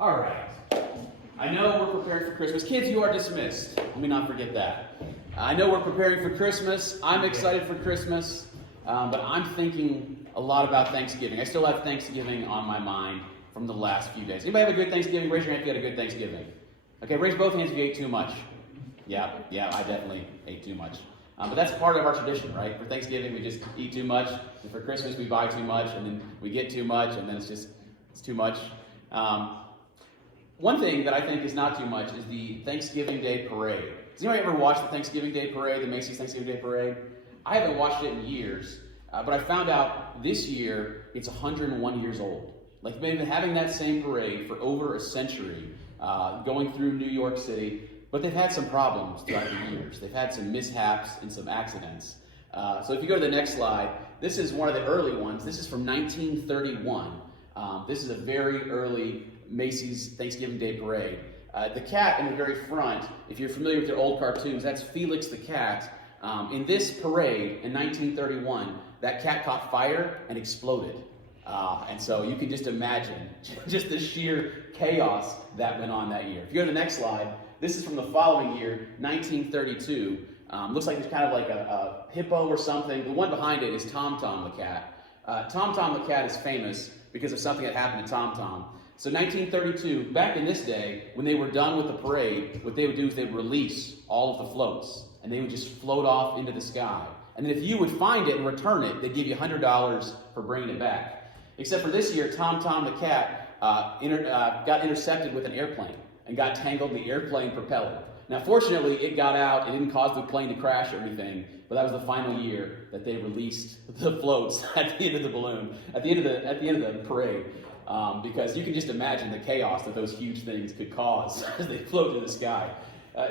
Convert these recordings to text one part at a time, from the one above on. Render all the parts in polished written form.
All right. I know we're preparing for Christmas. Kids, you are dismissed. Let me not forget that. I know we're preparing for Christmas. I'm excited for Christmas, but I'm thinking a lot about Thanksgiving. I still have Thanksgiving on my mind from the last few days. Anybody have a good Thanksgiving? Raise your hand if you had a good Thanksgiving. Okay, raise both hands if you ate too much. Yeah, I definitely ate too much. But that's part of our tradition, right? For Thanksgiving, we just eat too much. And for Christmas, we buy too much, and then we get too much, and then it's too much. One thing that I think is not too much is the Thanksgiving Day Parade. Has anybody ever watched the Thanksgiving Day Parade, the Macy's Thanksgiving Day Parade? I haven't watched it in years, but I found out this year it's 101 years old. Like, they've been having that same parade for over a century, going through New York City, but they've had some problems throughout the years. They've had some mishaps and some accidents. So if you go to the next slide, this is one of the early ones. This is from 1931. This is a very early Macy's Thanksgiving Day Parade. The cat in the very front, if you're familiar with their old cartoons, that's Felix the cat. In this parade in 1931, that cat caught fire and exploded. And so you can just imagine just the sheer chaos that went on that year. If you go to the next slide, this is from the following year, 1932. Looks like it's kind of like a hippo or something. The one behind it is Tom Tom the cat. Tom Tom the cat is famous because of something that happened to Tom Tom. So 1932, back in this day, when they were done with the parade, what they would do is they would release all of the floats, and they would just float off into the sky. And then if you would find it and return it, they'd give you $100 for bringing it back. Except for this year, Tom Tom the cat got intercepted with an airplane and got tangled in the airplane propeller. Now, fortunately, it got out. It didn't cause the plane to crash or anything, but that was the final year that they released the floats at the end of the balloon, at the end of the parade. Because you can just imagine the chaos that those huge things could cause as they float in the sky.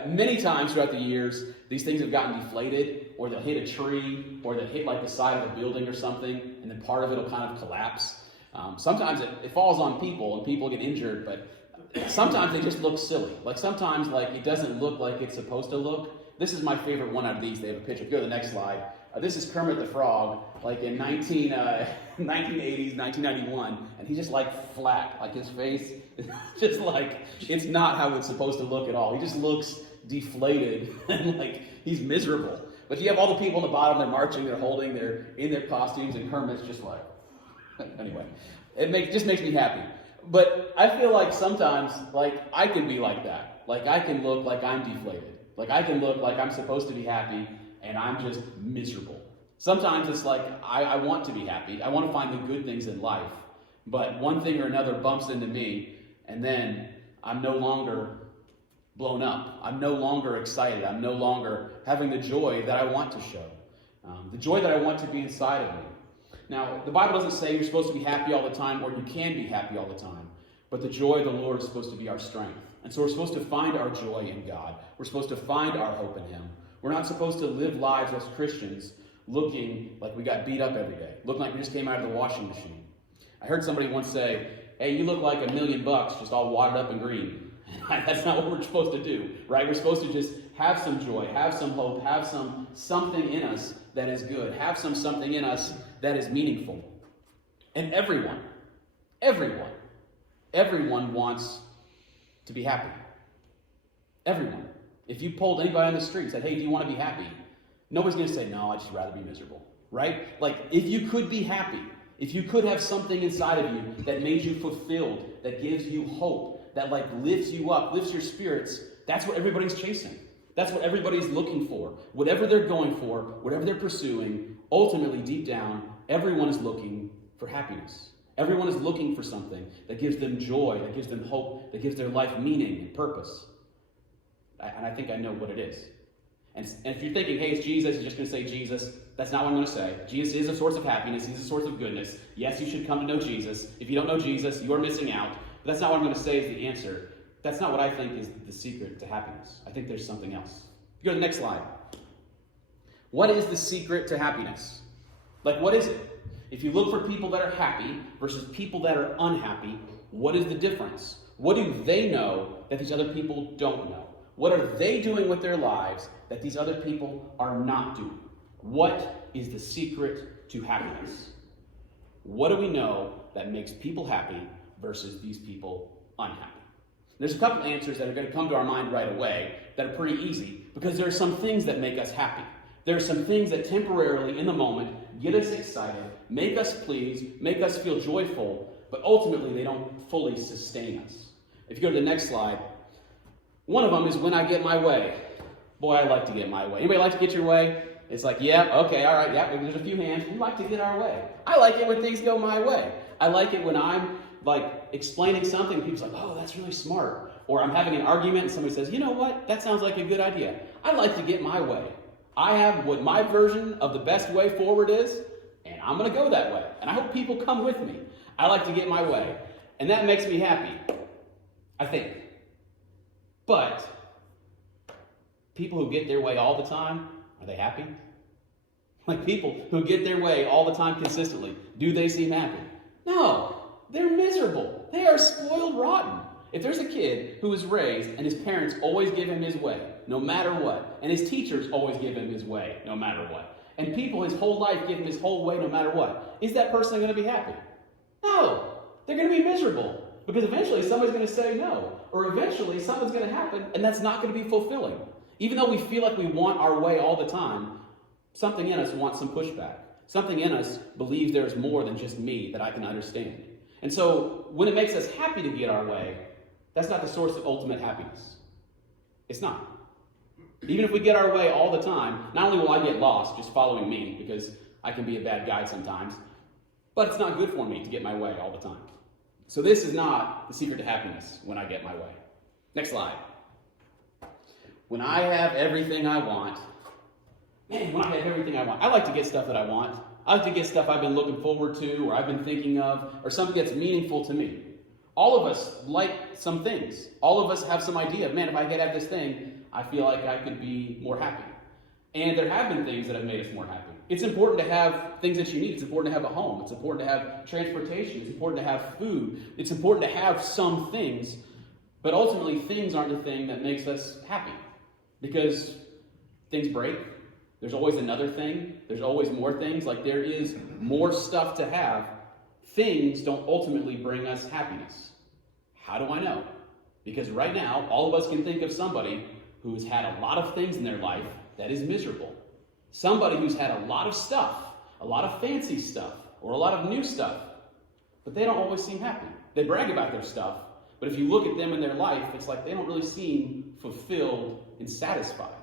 Many times throughout the years, these things have gotten deflated, or they'll hit a tree, or they'll hit like the side of a building or something, and then part of it will kind of collapse. Sometimes it falls on people, and people get injured, but sometimes they just look silly. Like sometimes it doesn't look like it's supposed to look. This is my favorite one out of these. They have a picture. Go to the next slide. This is Kermit the Frog, like in 1980s, 1991, and he's just like flat, like his face is just like, it's not how it's supposed to look at all. He just looks deflated and like he's miserable. But you have all the people on the bottom, they're marching, they're holding, they're in their costumes, and Kermit's just like, anyway, just makes me happy. But I feel like sometimes, I can be like that. Like, I can look like I'm deflated. Like, I can look like I'm supposed to be happy, and I'm just miserable. Sometimes it's like, I want to be happy. I want to find the good things in life. But one thing or another bumps into me, and then I'm no longer blown up. I'm no longer excited. I'm no longer having the joy that I want to show. The joy that I want to be inside of me. Now, the Bible doesn't say you're supposed to be happy all the time, or you can be happy all the time. But the joy of the Lord is supposed to be our strength. And so we're supposed to find our joy in God. We're supposed to find our hope in Him. We're not supposed to live lives as Christians looking like we got beat up every day, looking like we just came out of the washing machine. I heard somebody once say, hey, you look like $1 million just all wadded up and green. That's not what we're supposed to do, right? We're supposed to just have some joy, have some hope, have something in us that is good, have something in us that is meaningful. And everyone wants to be happy. Everyone. If you polled anybody on the street and said, hey, do you want to be happy? Nobody's going to say, no, I'd just rather be miserable, right? Like, if you could be happy, if you could have something inside of you that made you fulfilled, that gives you hope, that lifts you up, lifts your spirits, that's what everybody's chasing. That's what everybody's looking for. Whatever they're going for, whatever they're pursuing, ultimately, deep down, everyone is looking for happiness. Everyone is looking for something that gives them joy, that gives them hope, that gives their life meaning and purpose. And I think I know what it is. And if you're thinking, hey, it's Jesus, you're just going to say Jesus, that's not what I'm going to say. Jesus is a source of happiness. He's a source of goodness. Yes, you should come to know Jesus. If you don't know Jesus, you're missing out. But that's not what I'm going to say is the answer. That's not what I think is the secret to happiness. I think there's something else. Go to the next slide. What is the secret to happiness? What is it? If you look for people that are happy versus people that are unhappy, what is the difference? What do they know that these other people don't know? What are they doing with their lives that these other people are not doing? What is the secret to happiness? What do we know that makes people happy versus these people unhappy? There's a couple answers that are going to come to our mind right away that are pretty easy, because there are some things that make us happy. There are some things that temporarily, in the moment, get us excited, make us pleased, make us feel joyful, but ultimately they don't fully sustain us. If you go to the next slide, one of them is when I get my way. Boy, I like to get my way. Anybody like to get your way? It's like, yeah, okay, all right, yeah, there's a few hands. We like to get our way. I like it when things go my way. I like it when I'm like explaining something and people's like, oh, that's really smart. Or I'm having an argument and somebody says, you know what, that sounds like a good idea. I like to get my way. I have what my version of the best way forward is, and I'm going to go that way. And I hope people come with me. I like to get my way. And that makes me happy, I think. But people who get their way all the time, are they happy? Like people who get their way all the time consistently, do they seem happy? No, they're miserable. They are spoiled rotten. If there's a kid who is raised and his parents always give him his way, no matter what, and his teachers always give him his way, no matter what, and people his whole life give him his whole way, no matter what, is that person going to be happy? No, they're going to be miserable, because eventually somebody's going to say no, or eventually something's going to happen, and that's not going to be fulfilling. Even though we feel like we want our way all the time, something in us wants some pushback. Something in us believes there's more than just me that I can understand. And so when it makes us happy to get our way, that's not the source of ultimate happiness. It's not. Even if we get our way all the time, not only will I get lost just following me, because I can be a bad guide sometimes, but it's not good for me to get my way all the time. So this is not the secret to happiness when I get my way. Next slide. When I have everything I want, when I have everything I want, I like to get stuff that I want. I like to get stuff I've been looking forward to, or I've been thinking of, or something that's meaningful to me. All of us like some things. All of us have some idea of, man, if I could have this thing, I feel like I could be more happy. And there have been things that have made us more happy. It's important to have things that you need. It's important to have a home. It's important to have transportation. It's important to have food. It's important to have some things. But ultimately, things aren't the thing that makes us happy. Because things break. There's always another thing. There's always more things. Like there is more stuff to have. Things don't ultimately bring us happiness. How do I know? Because right now, all of us can think of somebody who's had a lot of things in their life that is miserable. Somebody who's had a lot of stuff, a lot of fancy stuff, or a lot of new stuff, but they don't always seem happy. They brag about their stuff, but if you look at them in their life, it's like they don't really seem fulfilled and satisfied.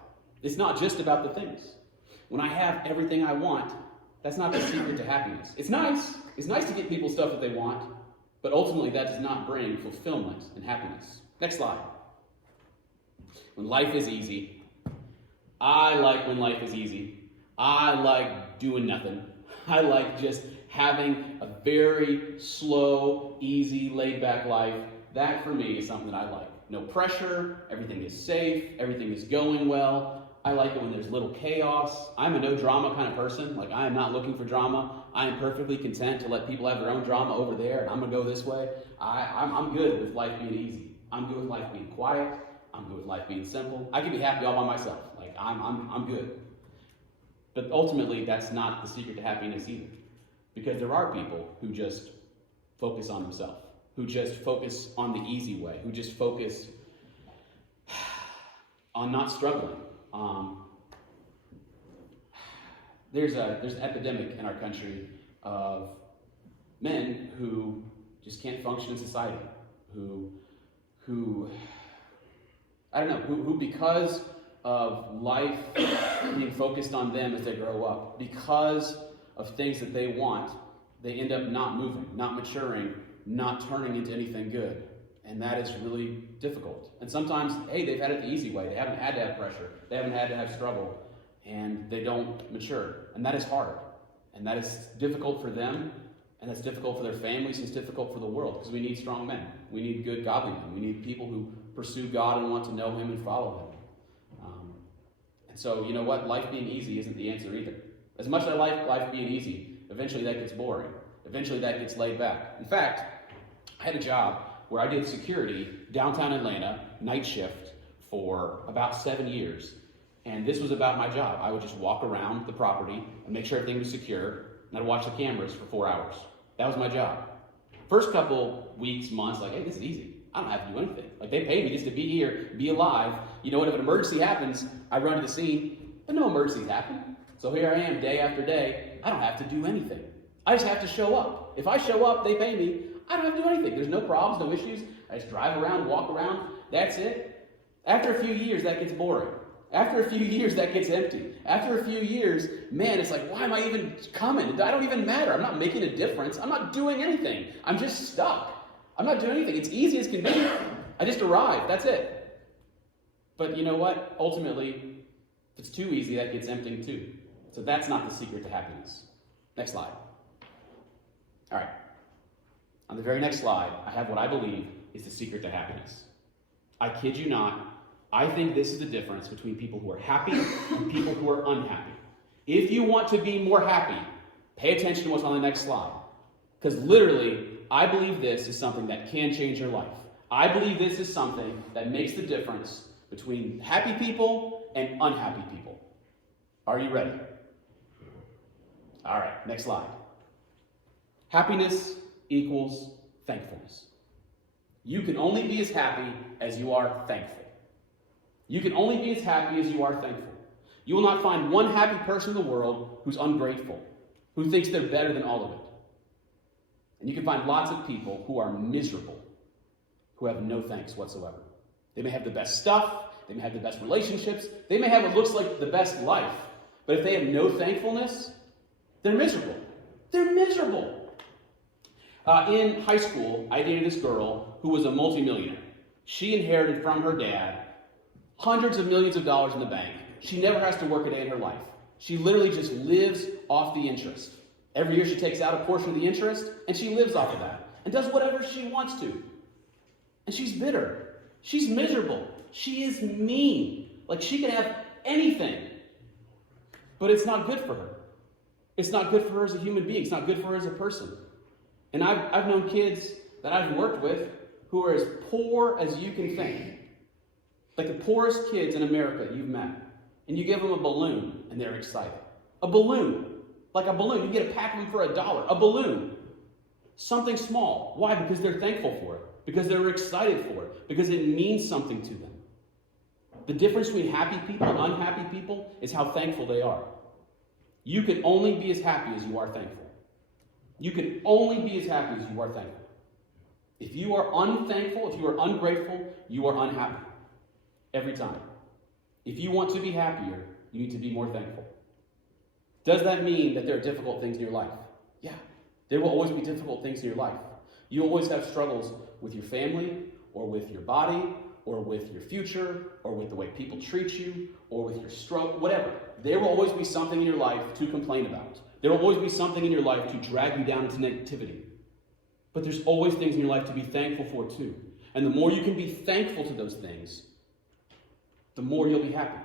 It's not just about the things. When I have everything I want, that's not the secret to happiness. It's nice. It's nice to get people stuff that they want, but ultimately that does not bring fulfillment and happiness. Next slide. When life is easy, I like when life is easy. I like doing nothing. I like just having a very slow, easy, laid-back life. That, for me, is something that I like. No pressure, everything is safe, everything is going well. I like it when there's little chaos. I'm a no-drama kind of person. Like, I am not looking for drama. I am perfectly content to let people have their own drama over there, and I'm going to go this way. I'm good with life being easy. I'm good with life being quiet. I'm good with life being simple. I can be happy all by myself. Like, I'm good. But ultimately, that's not the secret to happiness either. Because there are people who just focus on themselves, who just focus on the easy way, who just focus on not struggling. There's an epidemic in our country of men who just can't function in society, who I don't know, who because of life being focused on them as they grow up, because of things that they want, they end up not moving, not maturing, not turning into anything good. And that is really difficult. And sometimes, hey, they've had it the easy way. They haven't had to have pressure. They haven't had to have struggle. And they don't mature. And that is hard. And that is difficult for them. And that's difficult for their families. And it's difficult for the world. Because we need strong men. We need good, godly men. We need people who pursue God and want to know Him and follow Him. And so, you know what? Life being easy isn't the answer either. As much as I like life being easy, eventually that gets boring. Eventually that gets laid back. In fact, I had a job where I did security downtown Atlanta, night shift, for about 7 years. And this was about my job. I would just walk around the property and make sure everything was secure, and I'd watch the cameras for 4 hours. That was my job. First couple weeks, months, like, hey, this is easy. I don't have to do anything. Like, they pay me just to be here, be alive. You know what? If an emergency happens, I run to the scene, but no emergencies happen. So here I am day after day. I don't have to do anything. I just have to show up. If I show up, they pay me. I don't have to do anything. There's no problems, no issues. I just drive around, walk around. That's it. After a few years, that gets boring. After a few years, that gets empty. After a few years, man, it's like, why am I even coming? I don't even matter. I'm not making a difference. I'm not doing anything. I'm just stuck. I'm not doing anything. It's easy as can be. I just arrived. That's it. But you know what? Ultimately, if it's too easy, that gets emptying too. So that's not the secret to happiness. Next slide. All right. On the very next slide, I have what I believe is the secret to happiness. I kid you not. I think this is the difference between people who are happy and people who are unhappy. If you want to be more happy, pay attention to what's on the next slide. Because literally, I believe this is something that can change your life. I believe this is something that makes the difference between happy people and unhappy people. Are you ready? All right, next slide. Happiness equals thankfulness. You can only be as happy as you are thankful. You can only be as happy as you are thankful. You will not find one happy person in the world who's ungrateful, who thinks they're better than all of it. And you can find lots of people who are miserable, who have no thanks whatsoever. They may have the best stuff, they may have the best relationships, they may have what looks like the best life, but if they have no thankfulness, they're miserable. They're miserable. In high school, I dated this girl who was a multimillionaire. She inherited from her dad hundreds of millions of dollars in the bank. She never has to work a day in her life. She literally just lives off the interest. Every year she takes out a portion of the interest, and she lives off of that, and does whatever she wants to. And she's bitter. She's miserable. She is mean. Like, she can have anything, but it's not good for her. It's not good for her as a human being. It's not good for her as a person. And I've known kids that I've worked with who are as poor as you can think. Like the poorest kids in America you've met. And you give them a balloon, and they're excited. A balloon. Like a balloon. You get a pack of them for $1. A balloon. Something small. Why? Because they're thankful for it. Because they're excited for it. Because it means something to them. The difference between happy people and unhappy people is how thankful they are. You can only be as happy as you are thankful. You can only be as happy as you are thankful. If you are unthankful, if you are ungrateful, you are unhappy. Every time. If you want to be happier, you need to be more thankful. Does that mean that there are difficult things in your life? Yeah. There will always be difficult things in your life. You always have struggles with your family, or with your body, or with your future, or with the way people treat you, or with your stroke, whatever. There will always be something in your life to complain about. There will always be something in your life to drag you down into negativity. But there's always things in your life to be thankful for too. And the more you can be thankful to those things, the more you'll be happy.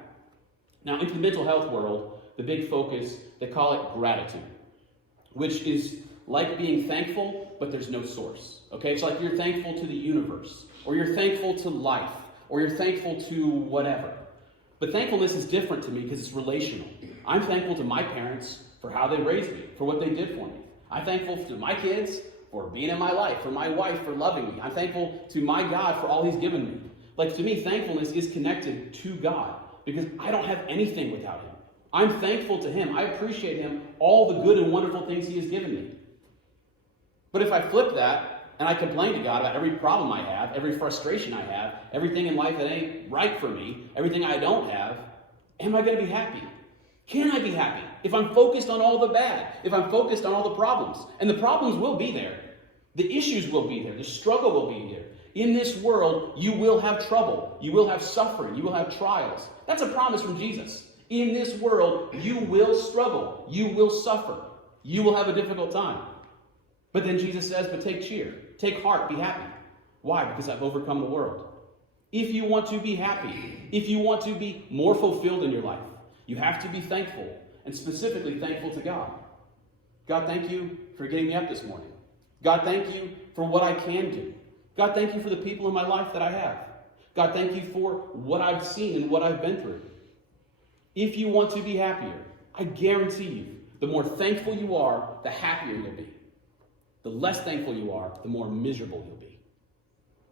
Now, into the mental health world, the big focus, they call it gratitude, which is like being thankful, but there's no source. Okay, it's like you're thankful to the universe, or you're thankful to life, or you're thankful to whatever. But thankfulness is different to me because it's relational. I'm thankful to my parents for how they raised me, for what they did for me. I'm thankful to my kids for being in my life, for my wife for loving me. I'm thankful to my God for all he's given me. Like, to me, thankfulness is connected to God because I don't have anything without him. I'm thankful to him. I appreciate him, all the good and wonderful things he has given me. But if I flip that and I complain to God about every problem I have, every frustration I have, everything in life that ain't right for me, everything I don't have, am I going to be happy? Can I be happy if I'm focused on all the bad, if I'm focused on all the problems? And the problems will be there. The issues will be there. The struggle will be there. In this world, you will have trouble. You will have suffering. You will have trials. That's a promise from Jesus. In this world, you will struggle. You will suffer. You will have a difficult time. But then Jesus says, but take cheer. Take heart. Be happy. Why? Because I've overcome the world. If you want to be happy, if you want to be more fulfilled in your life, you have to be thankful, and specifically thankful to God. God, thank you for getting me up this morning. God, thank you for what I can do. God, thank you for the people in my life that I have. God, thank you for what I've seen and what I've been through. If you want to be happier, I guarantee you, the more thankful you are, the happier you'll be. The less thankful you are, the more miserable you'll be.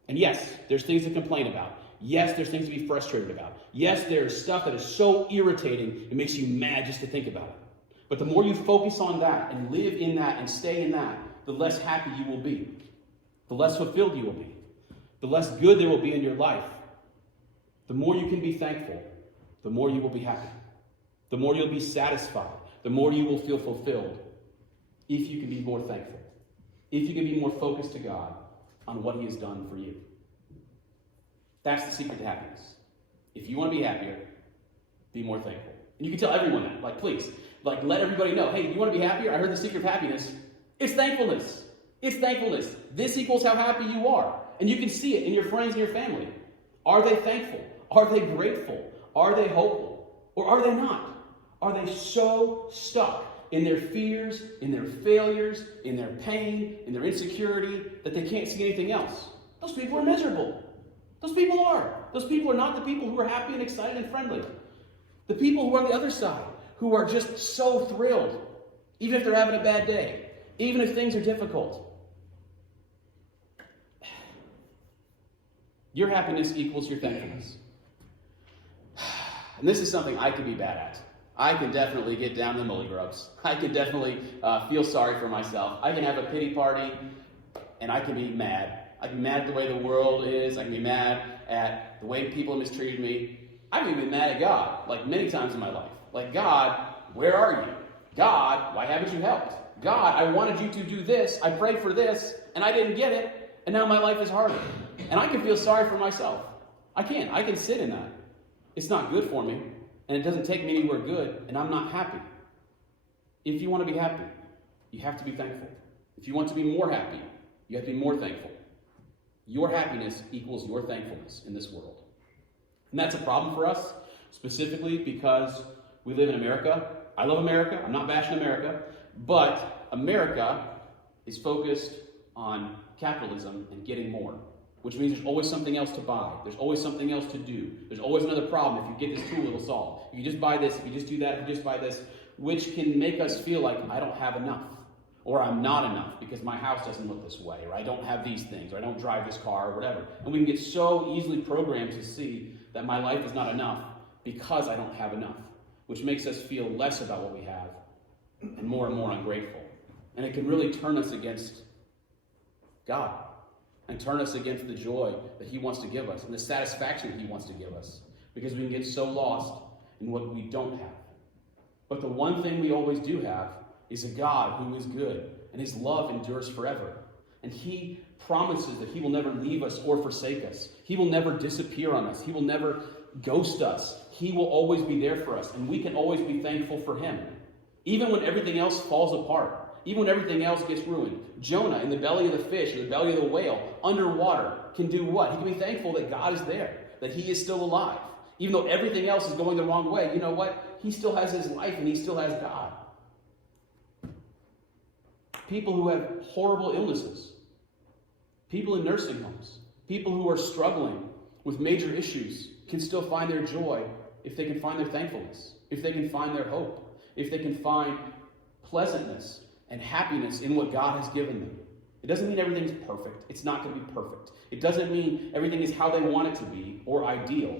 And yes, there's things to complain about. Yes, there's things to be frustrated about. Yes, there's stuff that is so irritating, it makes you mad just to think about it. But the more you focus on that and live in that and stay in that, the less happy you will be. The less fulfilled you will be. The less good there will be in your life. The more you can be thankful, the more you will be happy. The more you'll be satisfied. The more you will feel fulfilled. If you can be more thankful. If you can be more focused to God on what He has done for you. That's the secret to happiness. If you want to be happier, be more thankful. And you can tell everyone that. Like, please. Like, let everybody know. Hey, you want to be happier? I heard the secret of happiness. It's thankfulness. It's thankfulness. This equals how happy you are. And you can see it in your friends and your family. Are they thankful? Are they grateful? Are they hopeful? Or are they not? Are they so stuck in their fears, in their failures, in their pain, in their insecurity, that they can't see anything else? Those people are miserable. Those people are. Those people are not the people who are happy and excited and friendly. The people who are on the other side, who are just so thrilled, even if they're having a bad day, even if things are difficult. Your happiness equals your thankfulness. And this is something I can be bad at. I can definitely get down the mully grubs. I can definitely feel sorry for myself. I can have a pity party, and I can be mad. I can be mad at the way the world is. I can be mad at the way people have mistreated me. I can even be mad at God, like many times in my life. Like, God, where are you? God, why haven't you helped? God, I wanted you to do this. I prayed for this, and I didn't get it, and now my life is harder. And I can feel sorry for myself. I can sit in that. It's not good for me, and it doesn't take me anywhere good, and I'm not happy. If you want to be happy, you have to be thankful. If you want to be more happy, you have to be more thankful. Your happiness equals your thankfulness in this world. And that's a problem for us, specifically because we live in America. I love America. I'm not bashing America. But America is focused on capitalism and getting more, which means there's always something else to buy. There's always something else to do. There's always another problem. If you get this tool, it'll solve. If you just buy this, if you just do that, if you just buy this, which can make us feel like I don't have enough, or I'm not enough because my house doesn't look this way, or I don't have these things, or I don't drive this car, or whatever. And we can get so easily programmed to see that my life is not enough because I don't have enough, which makes us feel less about what we have and more ungrateful. And it can really turn us against God and turn us against the joy that He wants to give us and the satisfaction that He wants to give us, because we can get so lost in what we don't have. But the one thing we always do have is a God who is good, and His love endures forever. And He promises that He will never leave us or forsake us. He will never disappear on us. He will never ghost us. He will always be there for us, and we can always be thankful for Him. Even when everything else falls apart, even when everything else gets ruined. Jonah in the belly of the fish, in the belly of the whale, underwater, can do what? He can be thankful that God is there, that He is still alive. Even though everything else is going the wrong way, you know what? He still has His life, and He still has God. People who have horrible illnesses, people in nursing homes, people who are struggling with major issues can still find their joy if they can find their thankfulness, if they can find their hope, if they can find pleasantness and happiness in what God has given them. It doesn't mean everything's perfect. It's not going to be perfect. It doesn't mean everything is how they want it to be or ideal.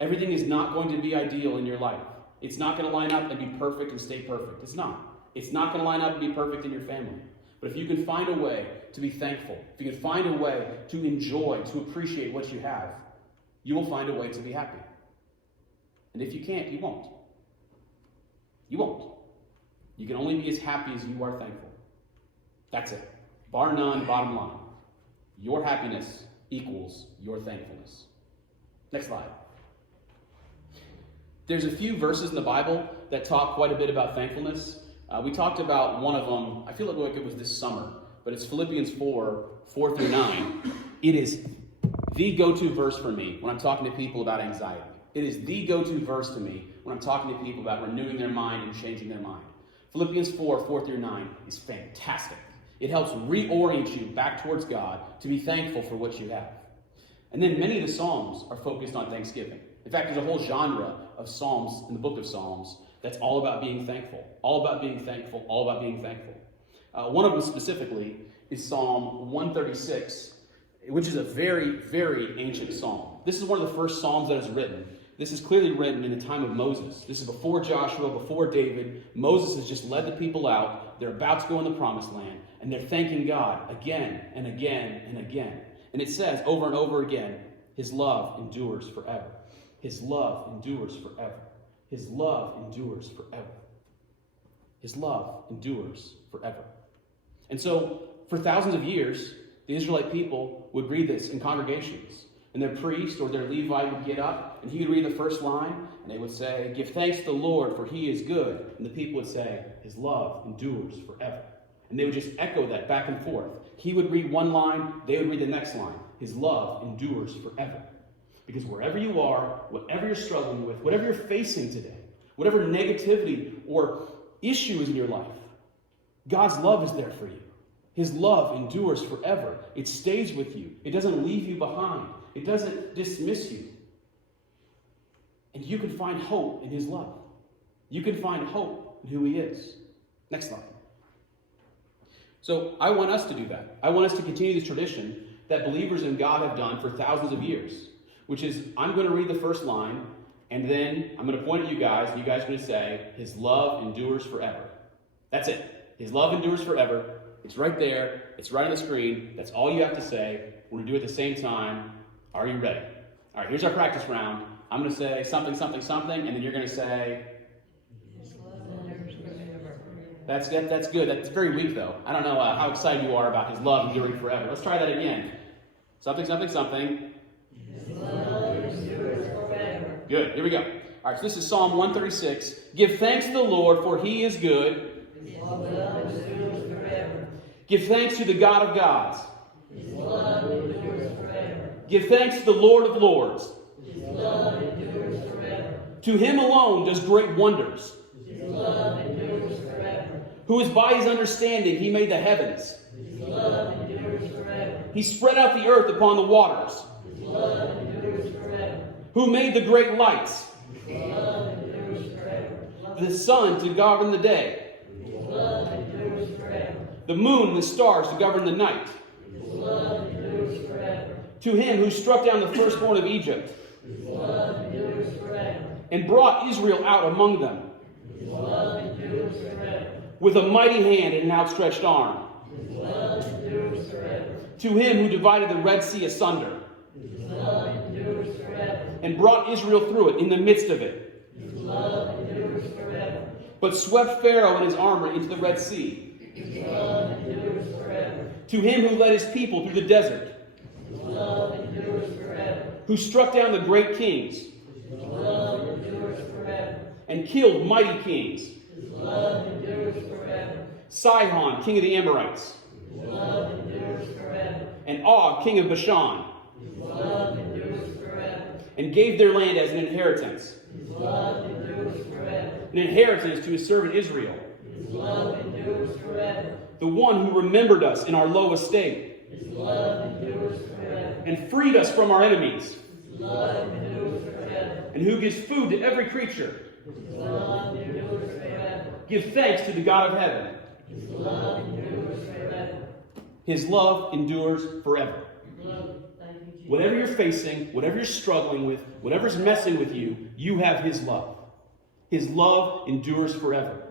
Everything is not going to be ideal in your life. It's not going to line up and be perfect and stay perfect. It's not. It's not going to line up and be perfect in your family. But if you can find a way to be thankful, if you can find a way to enjoy, to appreciate what you have, you will find a way to be happy. And if you can't, you won't. You won't. You can only be as happy as you are thankful. That's it. Bar none, bottom line. Your happiness equals your thankfulness. Next slide. There's a few verses in the Bible that talk quite a bit about thankfulness. We talked about one of them, I feel like it was this summer, but it's Philippians 4:4-9. It is the go-to verse for me when I'm talking to people about anxiety. It is the go-to verse to me when I'm talking to people about renewing their mind and changing their mind. Philippians 4:4-9 is fantastic. It helps reorient you back towards God to be thankful for what you have. And then many of the Psalms are focused on thanksgiving. In fact, there's a whole genre of Psalms in the book of Psalms that's all about being thankful, all about being thankful, all about being thankful. One of them specifically is Psalm 136. which is a very, very ancient psalm. This is one of the first psalms that is written. This is clearly written in the time of Moses. This is before Joshua, before David. Moses has just led the people out. They're about to go in the promised land, and they're thanking God again and again and again. And it says over and over again, his love endures forever. His love endures forever. His love endures forever. His love endures forever. And so, for thousands of years, the Israelite people would read this in congregations. And their priest or their Levite would get up, and he would read the first line, and they would say, "Give thanks to the Lord, for he is good." And the people would say, "His love endures forever." And they would just echo that back and forth. He would read one line, they would read the next line. His love endures forever. Because wherever you are, whatever you're struggling with, whatever you're facing today, whatever negativity or issue is in your life, God's love is there for you. His love endures forever. It stays with you. It doesn't leave you behind. It doesn't dismiss you. And you can find hope in his love. You can find hope in who he is. Next slide. So I want us to do that. I want us to continue this tradition that believers in God have done for thousands of years, which is I'm going to read the first line, and then I'm going to point at you guys, and you guys are going to say, his love endures forever. That's it. His love endures forever. It's right there. It's right on the screen. That's all you have to say. We're going to do it at the same time. Are you ready? All right, here's our practice round. I'm going to say something, something, something, and then you're going to say... That's good. That's very weak, though. I don't know how excited you are about his love enduring forever. Let's try that again. Something, something, something. His love endures forever. Good. Here we go. All right, so this is Psalm 136. Give thanks to the Lord, for he is good. His love endures forever. Give thanks to the God of gods. His love endures forever. Give thanks to the Lord of lords. His love endures forever. To him alone does great wonders. His love endures forever. Who is by his understanding he made the heavens. His love endures forever. He spread out the earth upon the waters. His love endures forever. Who made the great lights. His love endures forever. The sun to govern the day. His love endures forever. The moon and the stars to govern the night. His love endures forever. To him who struck down the firstborn of Egypt. His love endures forever. And brought Israel out among them. His love endures forever. With a mighty hand and an outstretched arm. His love endures forever. To him who divided the Red Sea asunder. His love endures forever. And brought Israel through it in the midst of it. His love endures forever. But swept Pharaoh and his army into the Red Sea. His love endures forever. To him who led his people through the desert. His love endures forever. Who struck down the great kings. His love endures forever. And killed mighty kings. His love endures forever. Sihon, king of the Amorites. His love endures forever. And Og, king of Bashan. His love endures forever. And gave their land as an inheritance. His love endures forever. An inheritance to his servant Israel. His love endures forever. The one who remembered us in our low estate. His love endures forever. And freed us from our enemies. His love endures forever. And who gives food to every creature. His love endures forever. Give thanks to the God of heaven. His love endures forever. His love endures forever. Whatever you're facing, whatever you're struggling with, whatever's messing with you, you have his love. His love endures forever.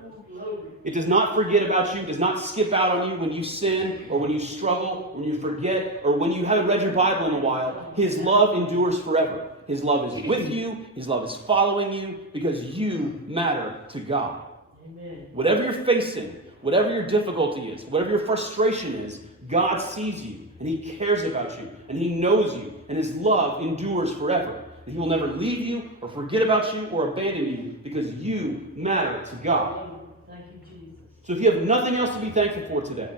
It does not forget about you, does not skip out on you when you sin, or when you struggle, when you forget, or when you haven't read your Bible in a while. His love endures forever. His love is with you. His love is following you because you matter to God. Amen. Whatever you're facing, whatever your difficulty is, whatever your frustration is, God sees you and he cares about you and he knows you and his love endures forever. And he will never leave you or forget about you or abandon you because you matter to God. Thank you, Jesus. So if you have nothing else to be thankful for today,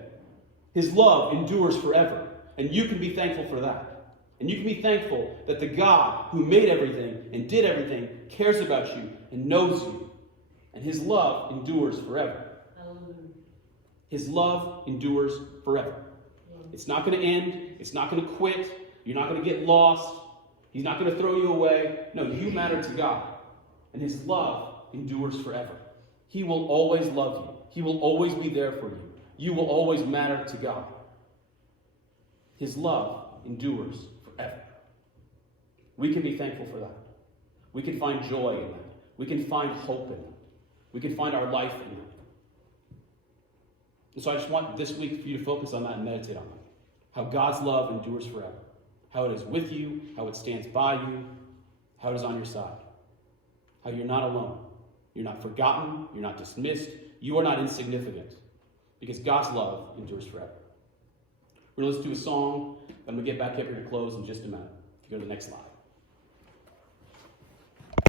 his love endures forever. And you can be thankful for that. And you can be thankful that the God who made everything and did everything cares about you and knows you. And his love endures forever. Hallelujah. His love endures forever. It's not going to end. It's not going to quit. You're not going to get lost. He's not going to throw you away. No, you matter to God. And his love endures forever. He will always love you. He will always be there for you. You will always matter to God. His love endures forever. We can be thankful for that. We can find joy in that. We can find hope in that. We can find our life in that. And so I just want this week for you to focus on that and meditate on that. How God's love endures forever. How it is with you, how it stands by you, how it is on your side. How you're not alone. You're not forgotten. You're not dismissed. You are not insignificant. Because God's love endures forever. We're going to listen to a song. I'm going to get back up here to close in just a minute. If you go to the next slide.